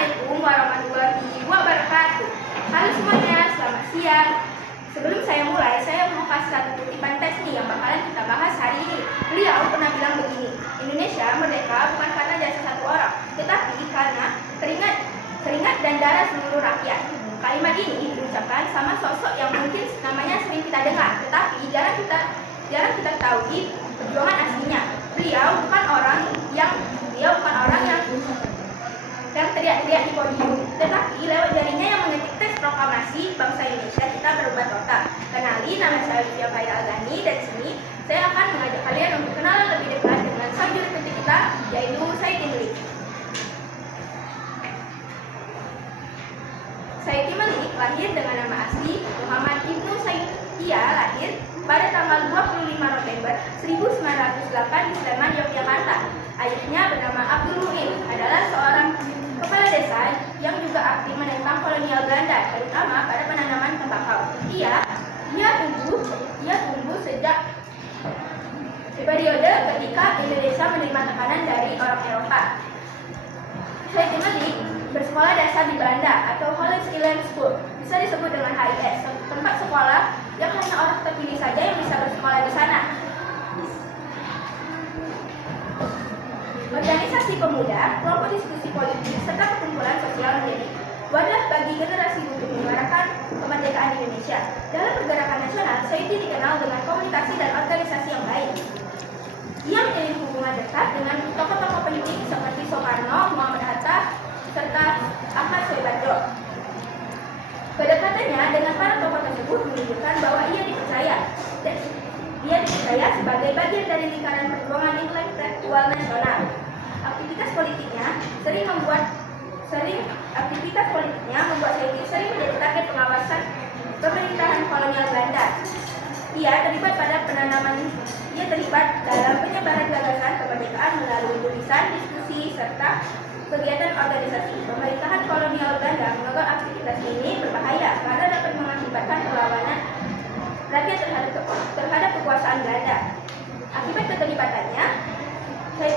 Assalamualaikum warahmatullahi wabarakatuh. Halo semuanya, selamat siang. Sebelum saya mulai, saya mau kasih satu kutipan teks nih yang bakalan kita bahas hari ini. Beliau pernah bilang begini, Indonesia merdeka bukan karena jasa satu orang, tetapi karena keringat dan darah seluruh rakyat. Kalimat ini diucapkan sama sosok yang mungkin namanya sering kita dengar, tetapi jarang kita tahu perjuangan aslinya. Beliau bukan orang yang teriak-teriak di podium, tetapi lewat jarinya yang mengetik teks proklamasi bangsa Indonesia kita berubah total. Kenali, nama saya Olivia Faira Algani, dan sini saya akan mengajak kalian untuk kenalan lebih dekat dengan sang juru ketik kita, yaitu Said Malik. Said Malik lahir dengan nama asli Muhammad Ibnu Said. Ia lahir pada tanggal 25 November 1908 di Sleman, Yogyakarta. Ayahnya bernama Abdul Muin, adalah seorang kepala desa yang juga aktif menentang kolonial Belanda, terutama pada penanaman tembakau. Ia tumbuh sejak periode ketika Indonesia menerima tekanan dari orang Eropa. Said Malik bersekolah dasar di Belanda atau Holland Island School, bisa disebut dengan HIS, tempat sekolah yang hanya orang terpilih saja yang bisa bersekolah di sana. Organisasi pemuda, kelompok diskusi politik, serta perkumpulan sosial menjadi wadah bagi generasi untuk menyuarakan kemerdekaan Indonesia. Dalam pergerakan nasional, Said dikenal dengan komunikasi dan organisasi yang baik. Ia menjalin hubungan dekat dengan tokoh-tokoh politik seperti Soekarno, Muhammad Hatta, serta Ahmad Soebardjo. Kedekatannya dengan para tokoh tersebut menunjukkan bahwa ia dipercaya sebagai bagian dari lingkaran perjuangan intelektual nasional. Aktivitas politiknya membuat Said sering menjadi target pengawasan pemerintahan kolonial Belanda. Ia terlibat dalam penyebaran gagasan kemerdekaan melalui tulisan, diskusi, serta kegiatan organisasi. Pemerintahan kolonial Belanda menganggap aktivitas ini berbahaya karena dapat mengakibatkan perlawanan rakyat terhadap kekuasaan Belanda. Akibat keterlibatannya, Said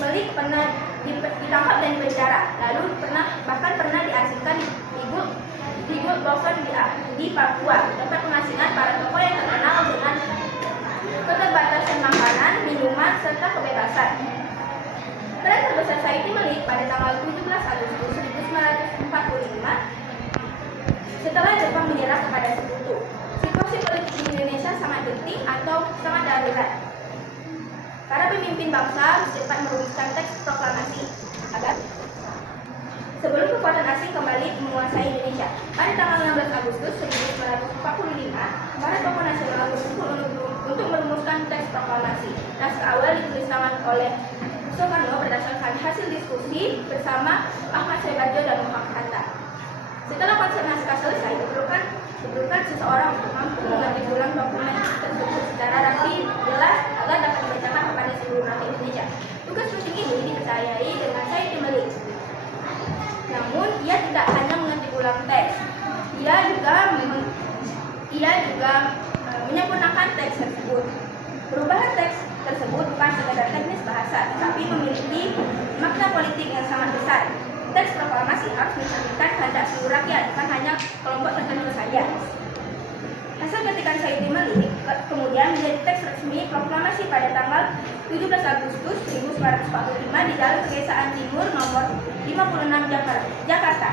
Malik pernah ditangkap dan dipenjara, lalu bahkan pernah diasingkan di Gulboson di Papua, tempat pengasingan para tokoh yang terkenal dengan keterbatasan makanan, minuman, serta kebebasan. Peran terbesar Said Malik pada tanggal 17 Agustus 1945 setelah Jepang menyerah kepada Sekutu. Situasi politik di Indonesia sangat genting atau sangat darurat. Para pemimpin bangsa cepat merumuskan teks proklamasi agar sebelum kekuatan asing kembali menguasai Indonesia. Pada tanggal 16 Agustus 1945, para tokoh nasional berkumpul untuk merumuskan teks proklamasi. Naskah awal ditulis tangan oleh Soekarno berdasarkan hasil diskusi bersama Ahmad Soebardjo dan Muhammad Hatta. Setelah konsep naskah selesai, diperlukan seseorang untuk mampu mengambil ulang dokumen tersebut secara rapi, jelas, agar dapat dibacakan kepada seluruh rakyat Indonesia. Tugas penting ini dipercayai dengan Said Malik. Namun, ia tidak hanya mengambil ulang teks, ia juga menyempurnakan teks tersebut. Perubahan teks tersebut bukan sekadar teknis bahasa, tetapi memiliki makna politik yang sangat besar. Teks proklamasi harus mencerminkan kehendak seluruh rakyat, bukan hanya kelompok tertentu saja. Hasil ketikan Said Malik kemudian menjadi teks resmi proklamasi pada tanggal 17 Agustus 1945 di Jalan Kegesaan Timur nomor 56 Jakarta.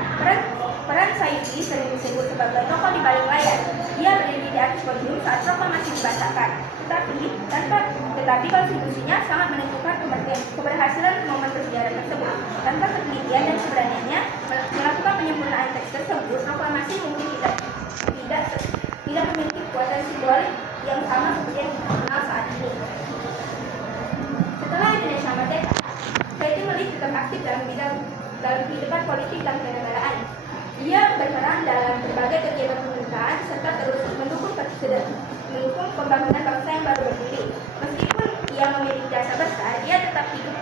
Peran Said sering disebut sebagai tokoh di balik layar. Ia berdiri di atas podium saat proklamasi dibacakan. Tetapi konstitusinya sangat menentukan keberhasilan momen bersejarah tersebut. Tanpa ketelitian dan keberaniannya melakukan penyempurnaan teks tersebut, proklamasi mungkin tidak memiliki kekuatan simbolik yang sama seperti yang kita kenal saat ini. Setelah Indonesia merdeka, Said Malik tetap aktif dalam kehidupan politik dan kenegaraan. Ia berperan dalam berbagai kegiatan pemerintahan serta terus mendukung pembangunan bangsa yang baru berdiri. Meskipun ia memiliki jasa besar, ia tetap hidup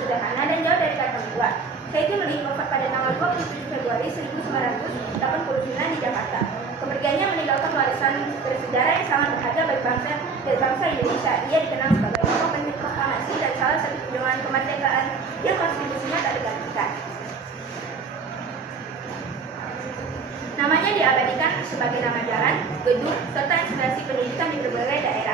sederhana dan jauh dari kata tua. Said Malik wafat pada tanggal 27 Februari 1989 di Jakarta. Kepergiannya meninggalkan warisan bersejarah yang sangat berharga bagi bangsa Indonesia. Ia dikenal sebagai tokoh penting proklamasi dan salah satu perjuangan kemerdekaan yang konstitusinya tak digantikan. diabadikan sebagai nama jalan, gedung, serta instalasi pendidikan di berbagai daerah.